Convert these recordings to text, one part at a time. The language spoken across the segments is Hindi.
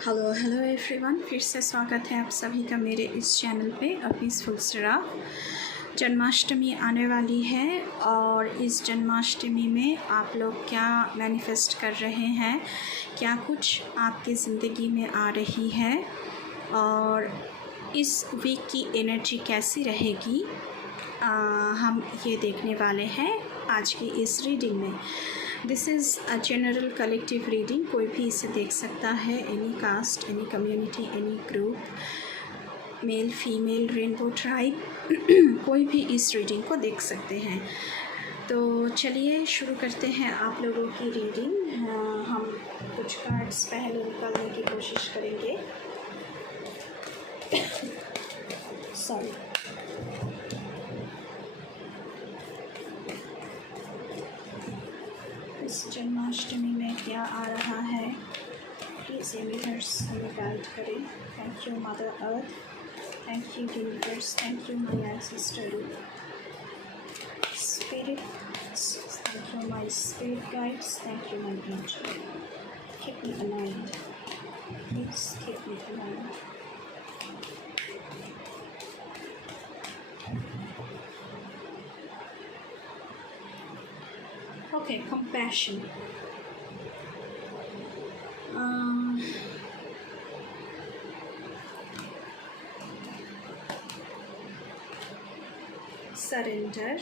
हेलो हेलो एवरीवन, फिर से स्वागत है आप सभी का मेरे इस चैनल पे पीसफुल सिराफ। जन्माष्टमी आने वाली है और इस जन्माष्टमी में आप लोग क्या मैनिफेस्ट कर रहे हैं, क्या कुछ आपकी ज़िंदगी में आ रही है और इस वीक की एनर्जी कैसी रहेगी, हम ये देखने वाले हैं आज की इस रीडिंग में। This is a general collective reading, कोई भी इसे देख सकता है, any caste, any community, any group, male female, rainbow tribe कोई भी इस रीडिंग को देख सकते हैं। तो चलिए शुरू करते हैं आप लोगों की रीडिंग। हम कुछ कार्ड्स पहले निकालने की कोशिश करेंगे। सॉरी। इस जन्माष्टमी में क्या आ रहा है, प्लीज़ यूनिवर्स हमें गाइड करें। Thank you mother earth, thank you universe, thank you my ancestor spirit, thank you my spirit guides, thank you my angel. Keep me aligned, please keep me aligned. Okay, compassion. Surrender.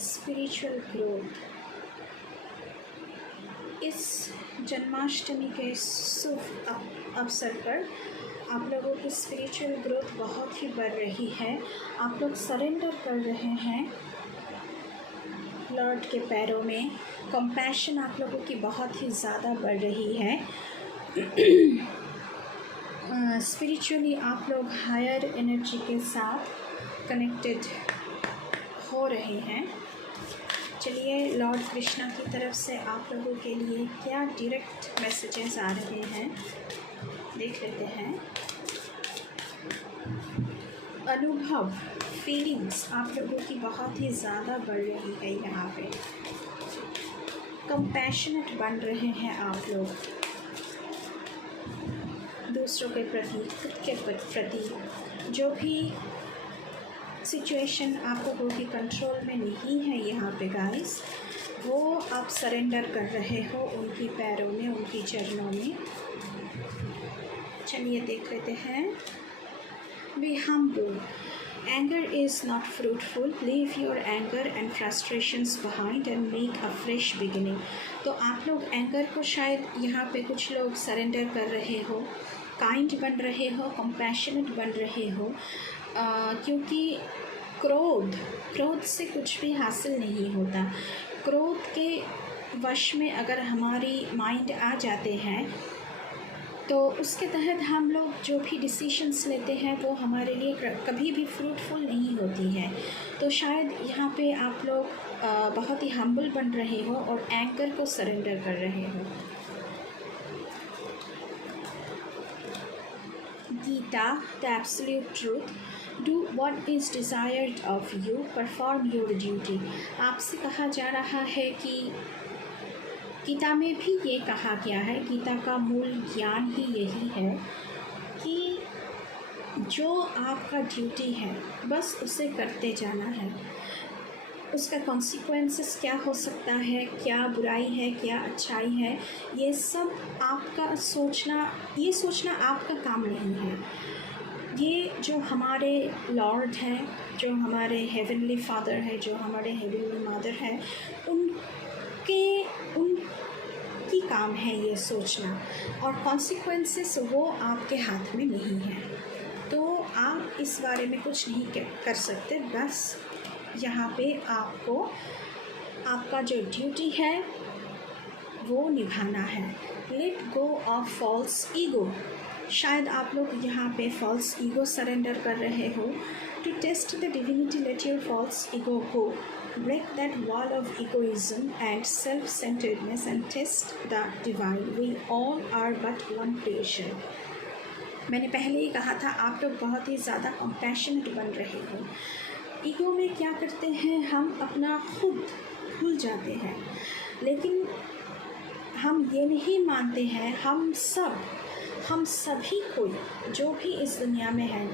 Spiritual growth. इस जन्माष्टमी के शुभ अवसर पर आप लोगों की स्पिरिचुअल ग्रोथ बहुत ही बढ़ रही है। आप लोग सरेंडर कर रहे हैं लॉर्ड के पैरों में। कंपैशन आप लोगों की बहुत ही ज़्यादा बढ़ रही है। स्पिरिचुअली आप लोग हायर एनर्जी के साथ कनेक्टेड हो रहे हैं। चलिए लॉर्ड कृष्णा की तरफ से आप लोगों के लिए क्या डायरेक्ट मैसेजेस आ रहे हैं देख लेते हैं। अनुभव, फीलिंग्स आप लोगों की बहुत ही ज़्यादा बढ़ रही है। यहाँ पे कंपैशनेट बन रहे हैं आप लोग दूसरों के प्रति, खुद के प्रति। जो भी सिचुएशन आप लोगों की कंट्रोल में नहीं है यहाँ पे गाइस, वो आप सरेंडर कर रहे हो उनकी पैरों में, उनकी चरणों में। चलिए देख लेते हैं। Be humble, anger is not fruitful, leave your anger and frustrations behind and make a fresh beginning. तो आप लोग एंगर को शायद यहाँ पे कुछ लोग सरेंडर कर रहे हो, काइंड बन रहे हो, कंपैशनेट बन रहे हो, क्योंकि क्रोध से कुछ भी हासिल नहीं होता। क्रोध के वश में अगर हमारी माइंड आ जाते हैं तो उसके तहत हम लोग जो भी डिसीशंस लेते हैं वो हमारे लिए कभी भी फ्रूटफुल नहीं होती है। तो शायद यहाँ पे आप लोग बहुत ही हम्बल बन रहे हो और एंगर को सरेंडर कर रहे हो। Gita, the absolute truth, do what is desired of you, perform your duty। आपसे कहा जा रहा है कि गीता में भी ये कहा गया है, गीता का मूल ज्ञान ही यही है कि जो आपका ड्यूटी है बस उसे करते जाना है। उसका कॉन्सिक्वेंसेस क्या हो सकता है, क्या बुराई है, क्या अच्छाई है, ये सब आपका ये सोचना आपका काम नहीं है। ये जो हमारे लॉर्ड हैं, जो हमारे हेवनली फादर है, जो हमारे हेवनली मदर है, उनकी काम है ये सोचना, और कॉन्सिक्वेंसेस वो आपके हाथ में नहीं है। तो आप इस बारे में कुछ नहीं कर सकते। बस यहाँ पे आपको आपका जो ड्यूटी है वो निभाना है। Let go of false ego. शायद आप लोग यहाँ पे फॉल्स ईगो सरेंडर कर रहे हो। To test the divinity let your false ego go, break that wall of egoism and self-centeredness and test the divine. We all are but one creation. मैंने पहले ही कहा था, आप लोग बहुत ही ज़्यादा कंपैशनेट बन रहे हो। ईगो में क्या करते हैं, हम अपना खुद भूल जाते हैं, लेकिन हम ये नहीं मानते हैं हम सभी कोई जो भी इस दुनिया में है,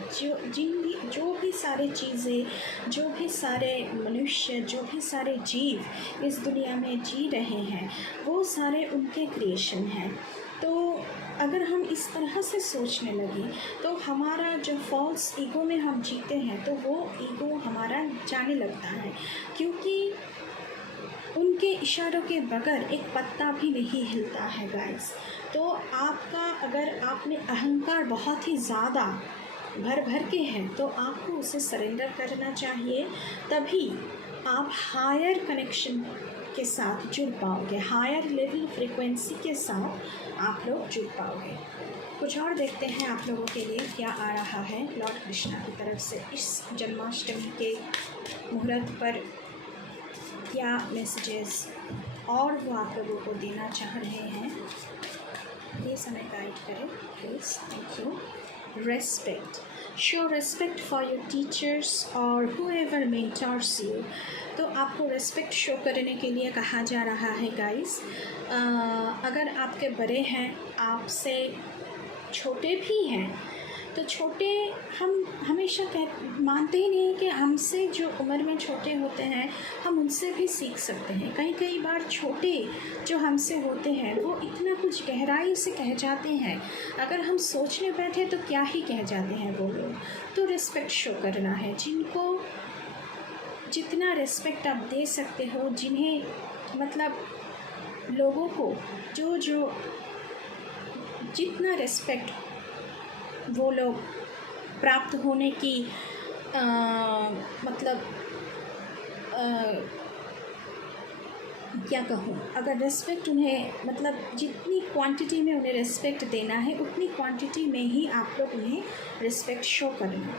जो भी सारे चीज़ें, जो भी सारे मनुष्य, जो भी सारे जीव इस दुनिया में जी रहे हैं, वो सारे उनके क्रिएशन हैं। तो अगर हम इस तरह से सोचने लगे तो हमारा जो फॉल्स ईगो में हम जीते हैं तो वो ईगो हमारा जाने लगता है, क्योंकि उनके इशारों के बगैर एक पत्ता भी नहीं हिलता है गाइस। तो आपका, अगर आपने अहंकार बहुत ही ज़्यादा भर के हैं तो आपको उसे सरेंडर करना चाहिए, तभी आप हायर कनेक्शन के साथ जुड़ पाओगे, हायर लेवल फ्रीक्वेंसी के साथ आप लोग जुड़ पाओगे। कुछ और देखते हैं आप लोगों के लिए क्या आ रहा है लॉर्ड कृष्णा की तरफ से इस जन्माष्टमी के मुहूर्त पर, क्या मैसेजेस और वो आप लोगों को देना चाह रहे हैं, प्लीज़ हमें गाइड करें please. Thank you. Respect, show respect for your teachers और हूएवर मेंटर्स यू। तो आपको रेस्पेक्ट शो करने के लिए कहा जा रहा है गाइस। अगर आपके बड़े हैं, आपसे छोटे भी हैं, तो छोटे हम हमेशा मानते ही नहीं कि हमसे जो उम्र में छोटे होते हैं हम उनसे भी सीख सकते हैं। कई बार छोटे जो हमसे होते हैं वो इतना कुछ गहराई से कह जाते हैं, अगर हम सोचने बैठे तो क्या ही कह जाते हैं वो लोग। तो रिस्पेक्ट शो करना है, जिनको जितना रिस्पेक्ट आप दे सकते हो, जिन्हें मतलब लोगों को जो जितना रिस्पेक्ट वो लोग प्राप्त होने की मतलब क्या कहूँ, अगर रिस्पेक्ट उन्हें मतलब जितनी क्वांटिटी में उन्हें रिस्पेक्ट देना है उतनी क्वांटिटी में ही आप लोग उन्हें रिस्पेक्ट शो करना।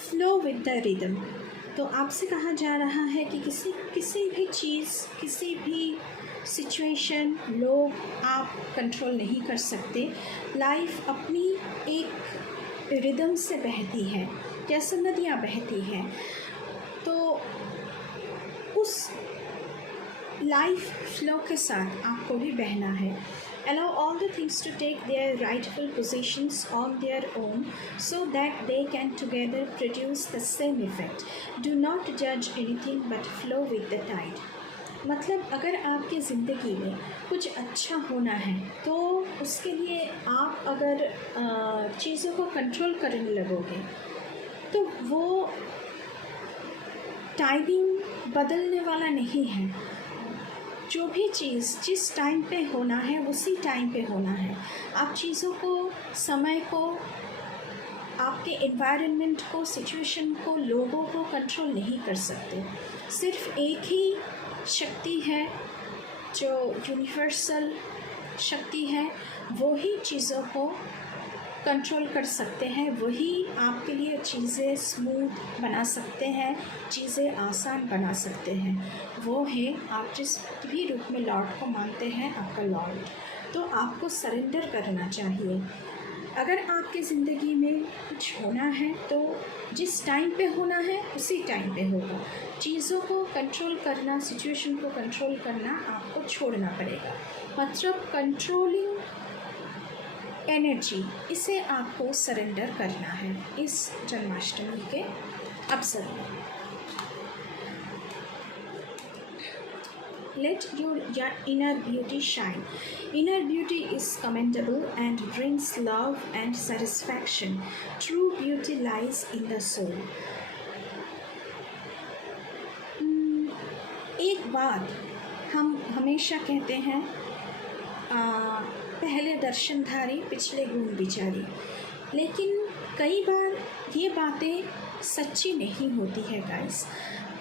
Flow with the rhythm. तो आपसे कहा जा रहा है कि किसी भी चीज़, किसी भी सिचुएशन, लोग आप कंट्रोल नहीं कर सकते। लाइफ अपनी एक रिदम से बहती है, जैसे नदियाँ बहती हैं, तो उस लाइफ फ्लो के साथ आपको भी बहना है। Allow all the things to take their rightful positions on their own so that they can together produce the same effect. Do not judge anything but flow with the tide. मतलब अगर आपकी ज़िंदगी में कुछ अच्छा होना है तो उसके लिए आप अगर चीज़ों को कंट्रोल करने लगोगे तो वो टाइमिंग बदलने वाला नहीं है। जो भी चीज़ जिस टाइम पे होना है उसी टाइम पे होना है। आप चीज़ों को, समय को, आपके एनवायरनमेंट को, सिचुएशन को, लोगों को कंट्रोल नहीं कर सकते। सिर्फ एक ही शक्ति है जो यूनिवर्सल शक्ति है, वो ही चीज़ों को कंट्रोल कर सकते हैं, वही आपके लिए चीज़ें स्मूथ बना सकते हैं, चीज़ें आसान बना सकते हैं। वो है आप जिस भी रूप में लॉर्ड को मानते हैं, आपका लॉर्ड। तो आपको सरेंडर करना चाहिए। अगर आपकी ज़िंदगी में कुछ होना है तो जिस टाइम पे होना है उसी टाइम पे होगा। चीज़ों को कंट्रोल करना, सिचुएशन को कंट्रोल करना आपको छोड़ना पड़ेगा। मतलब कंट्रोलिंग एनर्जी, इसे आपको सरेंडर करना है इस जन्माष्टमी के अवसर में। Let your inner beauty shine. Inner beauty is commendable and brings love and satisfaction. True beauty lies in the soul. एक बात हम हमेशा कहते हैं, पहले दर्शनधारी पिछले गुण विचारी, लेकिन कई बार ये बातें सच्ची नहीं होती है गाइस।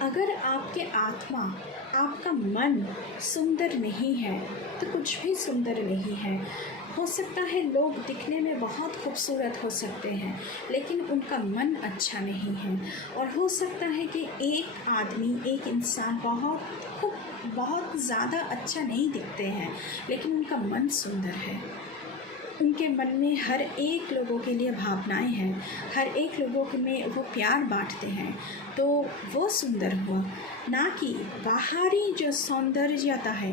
अगर आपके आत्मा, आपका मन सुंदर नहीं है तो कुछ भी सुंदर नहीं है। हो सकता है लोग दिखने में बहुत खूबसूरत हो सकते हैं लेकिन उनका मन अच्छा नहीं है। और हो सकता है कि एक आदमी, एक इंसान बहुत ज़्यादा अच्छा नहीं दिखते हैं लेकिन उनका मन सुंदर है। उनके मन में हर एक लोगों के लिए भावनाएं हैं, हर एक लोगों में वो प्यार बांटते हैं, तो वो सुंदर हुआ। ना कि बाहरी जो सौंदर्यता है,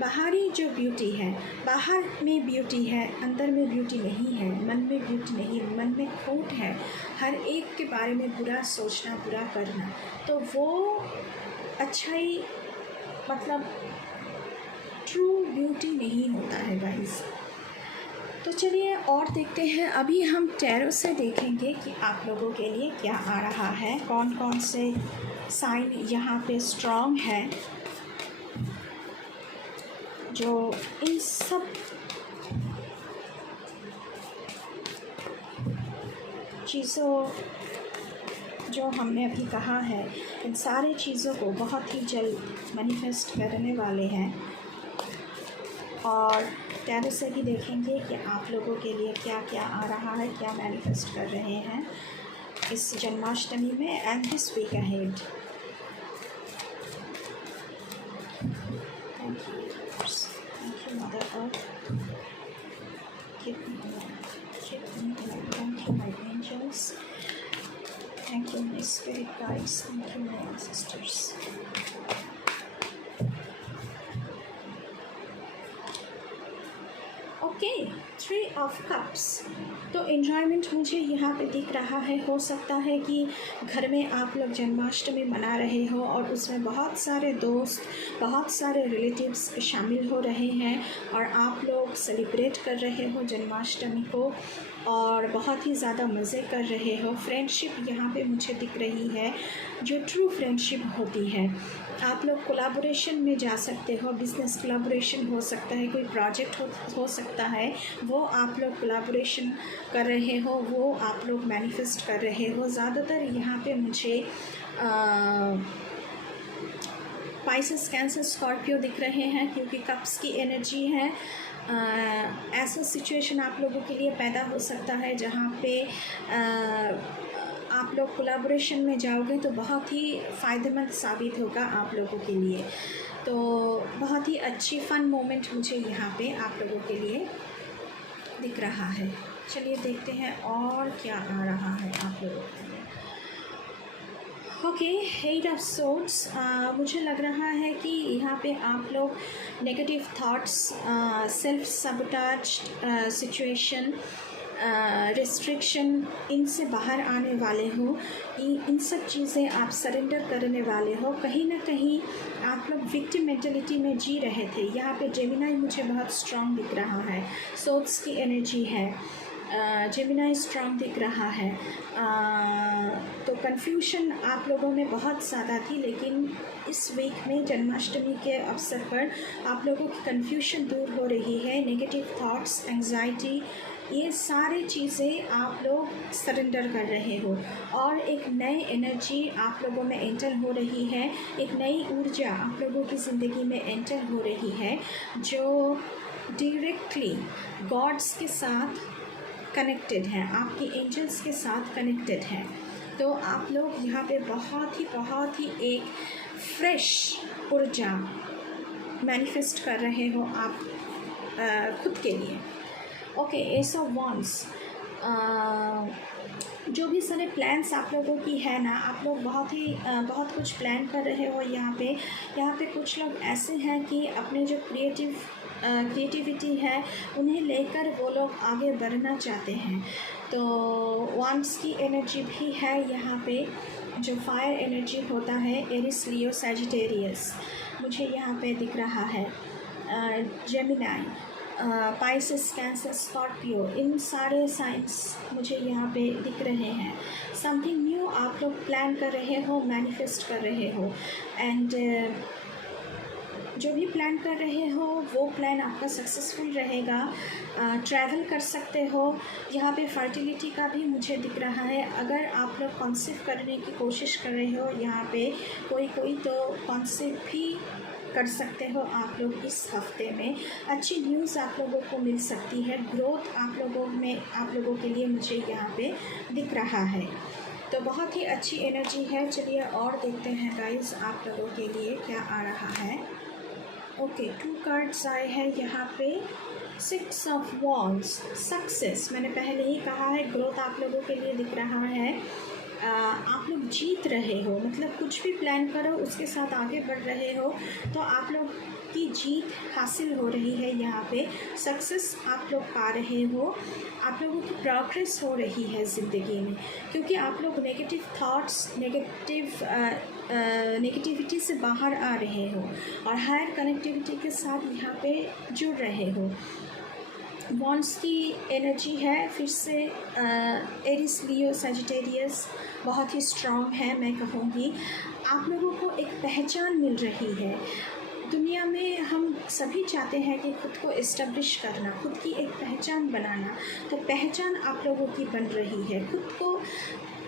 बाहरी जो ब्यूटी है, बाहर में ब्यूटी है, अंदर में ब्यूटी नहीं है, मन में ब्यूटी नहीं, मन में खोट है, हर एक के बारे में बुरा सोचना, बुरा करना, तो वो अच्छाई मतलब ट्रू ब्यूटी नहीं होता है गाइस। तो चलिए और देखते हैं। अभी हम टैरो से देखेंगे कि आप लोगों के लिए क्या आ रहा है, कौन कौन से साइन यहाँ पे स्ट्रॉन्ग है जो इन सब चीज़ों जो हमने अभी कहा है, इन सारी चीज़ों को बहुत ही जल्द मैनिफेस्ट करने वाले हैं। और टैरो से भी देखेंगे कि आप लोगों के लिए क्या क्या आ रहा है, क्या मैनिफेस्ट कर रहे हैं इस जन्माष्टमी में and this week ahead. Thank you mother earth, keep thank you my angels, thank you my spirit guides, thank you my ancestors. Okay, 3 of cups. तो एन्जॉयमेंट मुझे यहाँ पे दिख रहा है। हो सकता है कि घर में आप लोग जन्माष्टमी मना रहे हो और उसमें बहुत सारे दोस्त, बहुत सारे रिलेटिव्स शामिल हो रहे हैं और आप लोग सेलिब्रेट कर रहे हो जन्माष्टमी को और बहुत ही ज़्यादा मज़े कर रहे हो। फ्रेंडशिप यहाँ पे मुझे दिख रही है, जो ट्रू फ्रेंडशिप होती है। आप लोग कोलैबोरेशन में जा सकते हो, बिज़नेस कोलैबोरेशन हो सकता है, कोई प्रोजेक्ट हो सकता है, वो आप लोग कोलैबोरेशन कर रहे हो, वो आप लोग मैनिफेस्ट कर रहे हो। ज़्यादातर यहाँ पे मुझे पाइसेस, कैंसर, स्कॉर्पियो दिख रहे हैं क्योंकि कप्स की एनर्जी है। ऐसा सिचुएशन आप लोगों के लिए पैदा हो सकता है जहाँ पे आप लोग कोलैबोरेशन में जाओगे तो बहुत ही फ़ायदेमंद साबित होगा आप लोगों के लिए। तो बहुत ही अच्छी फ़न मोमेंट मुझे यहाँ पे आप लोगों के लिए दिख रहा है। चलिए देखते हैं और क्या आ रहा है आप लोगों के लिए। Okay, 8 of swords. मुझे लग रहा है कि यहाँ पे आप लोग negative thoughts, self sabotage situation, restriction, इनसे बाहर आने वाले हो। इन सब चीज़ें आप सरेंडर करने वाले हो। कहीं ना कहीं आप लोग विक्टिम मेंटलिटी में जी रहे थे। यहाँ पे जेमिनाई मुझे बहुत स्ट्रॉन्ग दिख रहा है, सोर्ड्स की एनर्जी है, जेमिनाई स्ट्रॉन्ग दिख रहा है। तो कन्फ्यूशन आप लोगों में बहुत ज़्यादा थी, लेकिन इस वीक में जन्माष्टमी के अवसर पर आप लोगों की कन्फ्यूशन दूर हो रही है। नेगेटिव थॉट्स, एंग्जाइटी, ये सारी चीज़ें आप लोग सरेंडर कर रहे हो और एक नई एनर्जी आप लोगों में एंटर हो रही है। एक नई ऊर्जा आप लोगों की ज़िंदगी में एंटर हो रही है जो डायरेक्टली गॉड्स के साथ कनेक्टेड है, आपकी एंजल्स के साथ कनेक्टेड है। तो आप लोग यहाँ पे बहुत ही एक फ्रेश ऊर्जा मैनिफेस्ट कर रहे हो आप खुद के लिए। Okay, S of wands. जो भी सारे प्लान्स आप लोगों की है ना, आप लोग बहुत कुछ प्लान कर रहे हो। यहाँ पे कुछ लोग ऐसे हैं कि अपने जो क्रिएटिविटी है उन्हें लेकर वो लोग आगे बढ़ना चाहते हैं। तो वॉन्ड्स की एनर्जी भी है यहाँ पे, जो फायर एनर्जी होता है, एरिस, लियो, सैजिटेरियस मुझे यहाँ पे दिख रहा है। जेमिनाई, पाइसेस, कैंसर, स्कॉर्पियो, इन सारे साइंस मुझे यहाँ पे दिख रहे हैं। समथिंग न्यू आप लोग प्लान कर रहे हो, मैनिफेस्ट कर रहे हो। एंड जो भी प्लान कर रहे हो वो प्लान आपका सक्सेसफुल रहेगा। ट्रैवल कर सकते हो। यहाँ पे फर्टिलिटी का भी मुझे दिख रहा है। अगर आप लोग कॉन्सीव करने की कोशिश कर रहे हो यहाँ पे कोई तो कॉन्सीव भी कर सकते हो आप लोग इस हफ्ते में। अच्छी न्यूज़ आप लोगों को मिल सकती है। ग्रोथ आप लोगों के लिए मुझे यहाँ पे दिख रहा है। तो बहुत ही अच्छी एनर्जी है। चलिए और देखते हैं गाइस आप लोगों के लिए क्या आ रहा है। ओके, 2 कार्ड्स आए हैं यहाँ पे। 6 ऑफ वॉन्ड्स, सक्सेस। मैंने पहले ही कहा है ग्रोथ आप लोगों के लिए दिख रहा है। आप लोग जीत रहे हो, मतलब कुछ भी प्लान करो उसके साथ आगे बढ़ रहे हो तो आप लोग की जीत हासिल हो रही है। यहाँ पे सक्सेस आप लोग पा रहे हो। आप लोगों की प्रोग्रेस हो रही है ज़िंदगी में, क्योंकि आप लोग नेगेटिव थॉट्स, नेगेटिविटी से बाहर आ रहे हो और हायर कनेक्टिविटी के साथ यहाँ पे जुड़ रहे हो। वॉन्ड्स की एनर्जी है फिर से। एरिस, लियो, सजिटेरियस बहुत ही स्ट्रॉन्ग है मैं कहूँगी। आप लोगों को एक पहचान मिल रही है। दुनिया में हम सभी चाहते हैं कि खुद को इस्टेब्लिश करना, खुद की एक पहचान बनाना। तो पहचान आप लोगों की बन रही है, खुद को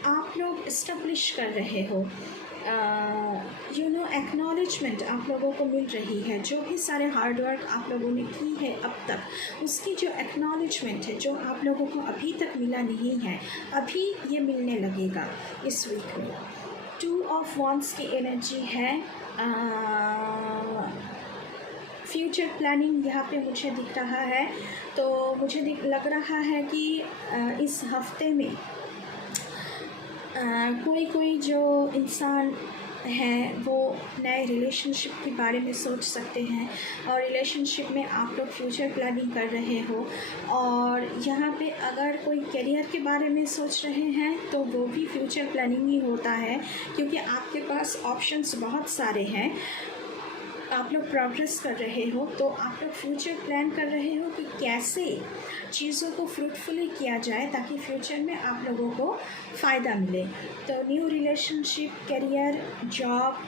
आप लोग इस्टेब्लिश कर रहे हो। एक्नॉलेजमेंट आप लोगों को मिल रही है। जो भी सारे हार्डवर्क आप लोगों ने की है अब तक, उसकी जो एक्नॉलेजमेंट है, जो आप लोगों को अभी तक मिला नहीं है, अभी ये मिलने लगेगा इस वीक में। 2 ऑफ वॉन्ड्स की एनर्जी है। फ्यूचर प्लानिंग यहाँ पे मुझे दिख रहा है। तो मुझे लग रहा है कि इस हफ्ते में कोई जो इंसान है वो नए रिलेशनशिप के बारे में सोच सकते हैं और रिलेशनशिप में आप लोग फ्यूचर प्लानिंग कर रहे हो। और यहाँ पे अगर कोई करियर के बारे में सोच रहे हैं तो वो भी फ्यूचर प्लानिंग ही होता है, क्योंकि आपके पास ऑप्शंस बहुत सारे हैं। आप लोग प्रोग्रेस कर रहे हो तो आप लोग फ्यूचर प्लान कर रहे हो कि कैसे चीज़ों को फ्रूटफुली किया जाए ताकि फ्यूचर में आप लोगों को फ़ायदा मिले। तो new relationship, career, job,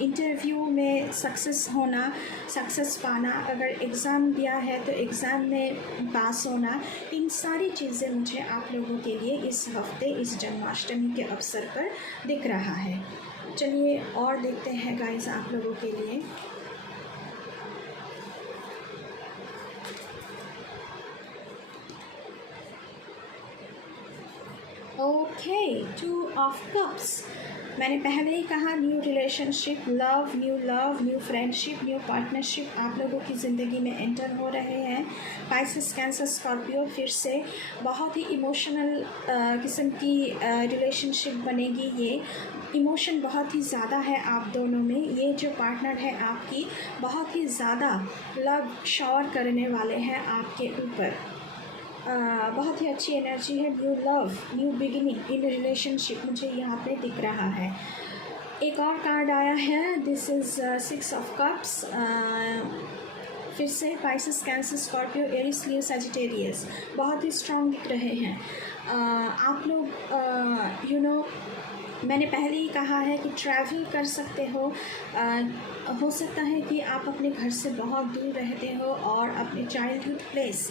interview में सक्सेस होना, सक्सेस पाना, अगर एग्ज़ाम दिया है तो एग्ज़ाम में पास होना, इन सारी चीज़ें मुझे आप लोगों के लिए इस हफ्ते, इस जन्माष्टमी के अवसर पर दिख रहा है। चलिए और देखते हैं गाइस आप लोगों के लिए। Okay, 2 of cups. मैंने पहले ही कहा new relationship, new friendship, new partnership आप लोगों की ज़िंदगी में एंटर हो रहे हैं। पाइसेस, कैंसर, स्कॉर्पियो, फिर से बहुत ही इमोशनल किस्म की रिलेशनशिप बनेगी। ये इमोशन बहुत ही ज़्यादा है आप दोनों में। ये जो पार्टनर है आपकी बहुत ही ज़्यादा लव शावर करने वाले हैं आपके ऊपर। बहुत ही अच्छी एनर्जी है। New love, new beginning in relationship मुझे यहाँ पे दिख रहा है। एक और कार्ड आया है, दिस इज़ 6 ऑफ कप्स। फिर से पाइसेस, कैंसर, स्कॉर्पियो, एरिस, लियो, सजिटेरियस बहुत ही स्ट्रॉन्ग दिख रहे हैं। आप लोग मैंने पहले ही कहा है कि ट्रैवल कर सकते हो सकता है कि आप अपने घर से बहुत दूर रहते हो और अपने चाइल्डहुड प्लेस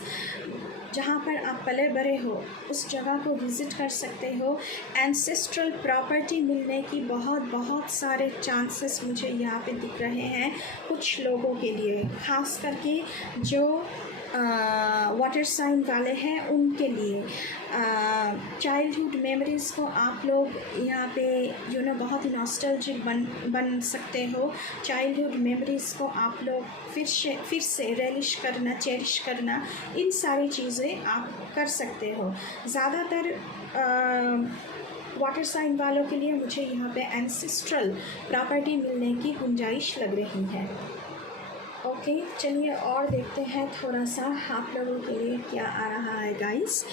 जहाँ पर आप पले बड़े हो उस जगह को विज़िट कर सकते हो। एंसेस्ट्रल प्रॉपर्टी मिलने की बहुत सारे चांसेस मुझे यहाँ पे दिख रहे हैं कुछ लोगों के लिए, ख़ास करके जो वाटर साइन वाले हैं उनके लिए। चाइल्डहुड मेमोरीज़ को आप लोग यहाँ पे बहुत ही नॉस्टैल्जिक बन सकते हो। चाइल्डहुड मेमोरीज़ को आप लोग फिर से रेलिश करना, चेरिश करना, इन सारी चीज़ें आप कर सकते हो। ज़्यादातर वाटर साइन वालों के लिए मुझे यहाँ पे एंसेस्ट्रल प्रॉपर्टी मिलने की गुंजाइश लग रही है। ओके, चलिए और देखते हैं थोड़ा सा आप लोगों के लिए क्या आ रहा है गाइस।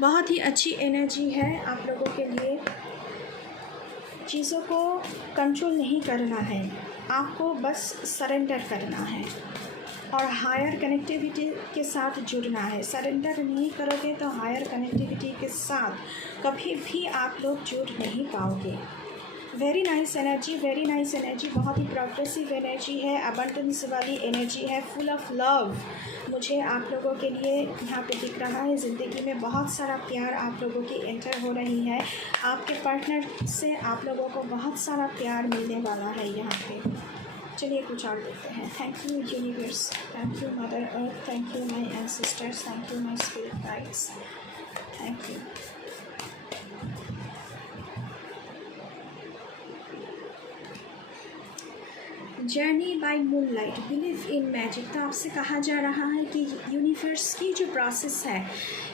बहुत ही अच्छी एनर्जी है आप लोगों के लिए। चीज़ों को कंट्रोल नहीं करना है, आपको बस सरेंडर करना है और हायर कनेक्टिविटी के साथ जुड़ना है। सरेंडर नहीं करोगे तो हायर कनेक्टिविटी के साथ कभी भी आप लोग जुड़ नहीं पाओगे। वेरी नाइस एनर्जी, बहुत ही प्रोग्रेसिव एनर्जी है, अबंडेंस वाली एनर्जी है, फुल ऑफ लव मुझे आप लोगों के लिए यहाँ पे दिख रहा है। ज़िंदगी में बहुत सारा प्यार आप लोगों की एंटर हो रही है, आपके पार्टनर से आप लोगों को बहुत सारा प्यार मिलने वाला है यहाँ पे। चलिए कुछ और देखते हैं। Thank you universe, thank you mother earth, thank you my ancestors, thank you my spirit guides, thank you. Journey by moonlight, believe in magic. तो आपसे कहा जा रहा है कि यूनिवर्स की जो प्रोसेस है,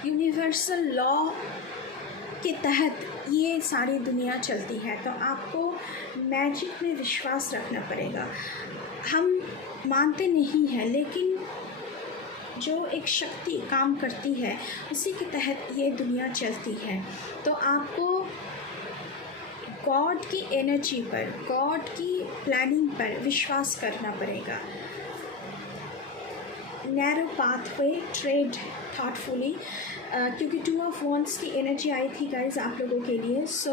यूनिवर्सल लॉ के तहत ये सारी दुनिया चलती है, तो आपको मैजिक में विश्वास रखना पड़ेगा। हम मानते नहीं हैं, लेकिन जो एक शक्ति काम करती है उसी के तहत ये दुनिया चलती है। तो आपको गॉड की एनर्जी पर, गॉड की प्लानिंग पर विश्वास करना पड़ेगा। नैरो पाथवे, ट्रेड थॉटफुली, क्योंकि 2 ऑफ वॉन्ड्स की एनर्जी आई थी गाइज आप लोगों के लिए। सो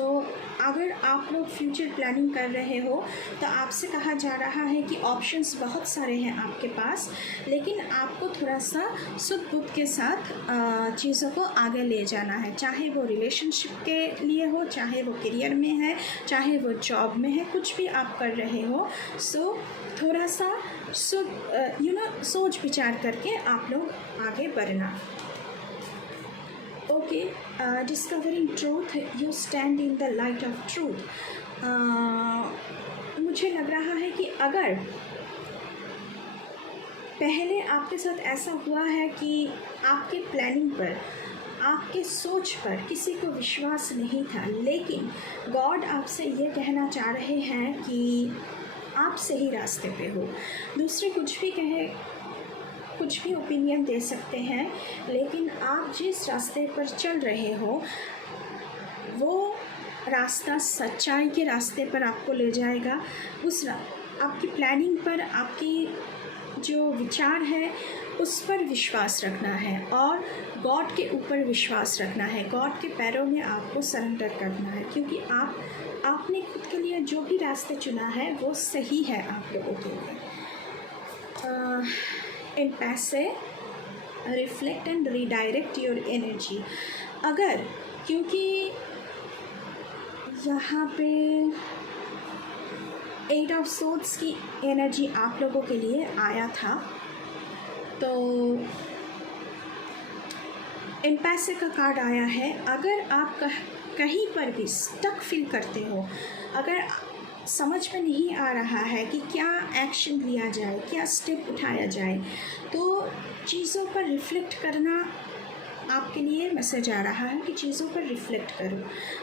अगर आप लोग फ्यूचर प्लानिंग कर रहे हो तो आपसे कहा जा रहा है कि ऑप्शंस बहुत सारे हैं आपके पास, लेकिन आपको थोड़ा सा सुध बुद्ध के साथ चीज़ों को आगे ले जाना है, चाहे वो रिलेशनशिप के लिए हो, चाहे वो करियर में है, चाहे वो जॉब में है, कुछ भी आप कर रहे हो। सो थोड़ा सा सोच विचार करके आप लोग आगे बढ़ना। Okay, discovering truth, you stand in the light of truth. मुझे लग रहा है कि अगर पहले आपके साथ ऐसा हुआ है कि आपके प्लानिंग पर, आपके सोच पर किसी को विश्वास नहीं था, लेकिन गॉड आपसे ये कहना चाह रहे हैं कि आप सही रास्ते पे हो। दूसरे कुछ भी कहे, कुछ भी ओपिनियन दे सकते हैं, लेकिन आप जिस रास्ते पर चल रहे हो वो रास्ता सच्चाई के रास्ते पर आपको ले जाएगा। आपकी प्लानिंग पर, आपकी जो विचार है उस पर विश्वास रखना है और गॉड के ऊपर विश्वास रखना है। गॉड के पैरों में आपको सरेंडर करना है, क्योंकि आपने खुद के लिए जो भी रास्ते चुना है वो सही है आप लोगों के लिए। इन पैसे reflect and redirect your energy. अगर, क्योंकि यहाँ पे 8 ऑफ सोर्ड्स की एनर्जी आप लोगों के लिए आया था, तो इन पैसे का कार्ड आया है। अगर आप कहीं पर भी स्टक फील करते हो, अगर समझ में नहीं आ रहा है कि क्या एक्शन लिया जाए, क्या स्टेप उठाया जाए, तो चीज़ों पर रिफ्लेक्ट करना आपके लिए मैसेज आ रहा है कि चीज़ों पर रिफ्लेक्ट करो।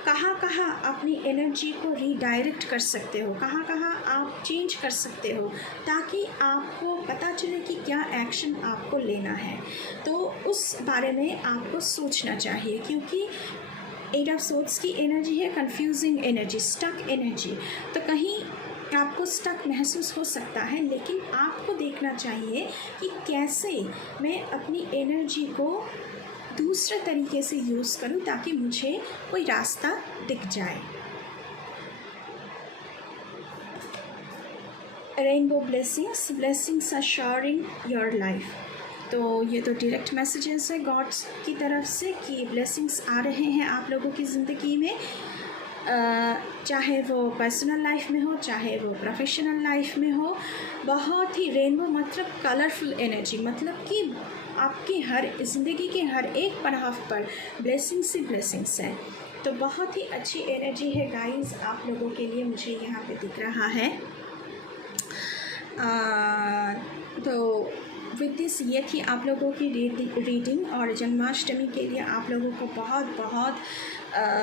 कहाँ कहाँ अपनी एनर्जी को रीडायरेक्ट कर सकते हो, कहाँ कहाँ आप चेंज कर सकते हो, ताकि आपको पता चले कि क्या एक्शन आपको लेना है। तो उस बारे में आपको सोचना चाहिए, क्योंकि 8 ऑफ सोर्ड्स की एनर्जी है कंफ्यूजिंग एनर्जी, स्टक एनर्जी। तो कहीं आपको स्टक महसूस हो सकता है, लेकिन आपको देखना चाहिए कि कैसे मैं अपनी एनर्जी को दूसरे तरीके से यूज़ करूं ताकि मुझे कोई रास्ता दिख जाए। Rainbow blessings, blessings are showering your life. तो ये तो डायरेक्ट मैसेजेस है गॉड्स की तरफ से कि ब्लेसिंग्स आ रहे हैं आप लोगों की ज़िंदगी में, चाहे वो पर्सनल लाइफ में हो, चाहे वो प्रोफेशनल लाइफ में हो। बहुत ही रेनबो मतलब कलरफुल एनर्जी, मतलब कि आपकी हर ज़िंदगी के हर एक पड़ाव पर ब्लेसिंग्स ही ब्लेसिंग्स हैं। तो बहुत ही अच्छी एनर्जी है गाइस आप लोगों के लिए, मुझे यहाँ पे दिख रहा है। तो विद दिस ये थी आप लोगों की रीडिंग, और जन्माष्टमी के लिए आप लोगों को बहुत बहुत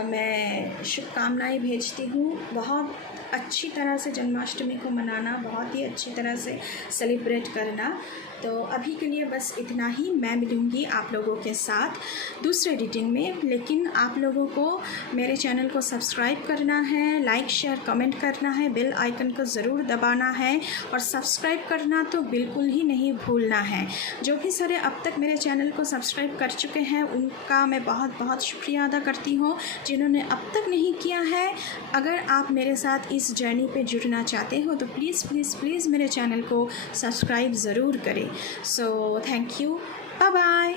मैं शुभकामनाएं भेजती हूँ। बहुत अच्छी तरह से जन्माष्टमी को मनाना, बहुत ही अच्छी तरह से सेलिब्रेट करना। तो अभी के लिए बस इतना ही। मैं मिलूँगी आप लोगों के साथ दूसरे रीडिंग में, लेकिन आप लोगों को मेरे चैनल को सब्सक्राइब करना है, लाइक शेयर कमेंट करना है, बेल आइकन को ज़रूर दबाना है और सब्सक्राइब करना तो बिल्कुल ही नहीं भूलना है। जो भी सारे अब तक मेरे चैनल को सब्सक्राइब कर चुके हैं उनका मैं बहुत बहुत शुक्रिया अदा करती हूँ। जिन्होंने अब तक नहीं किया है, अगर आप मेरे साथ इस जर्नी पे जुड़ना चाहते हो तो प्लीज़ प्लीज़ प्लीज़ मेरे चैनल को सब्सक्राइब ज़रूर करें। So thank you, bye bye.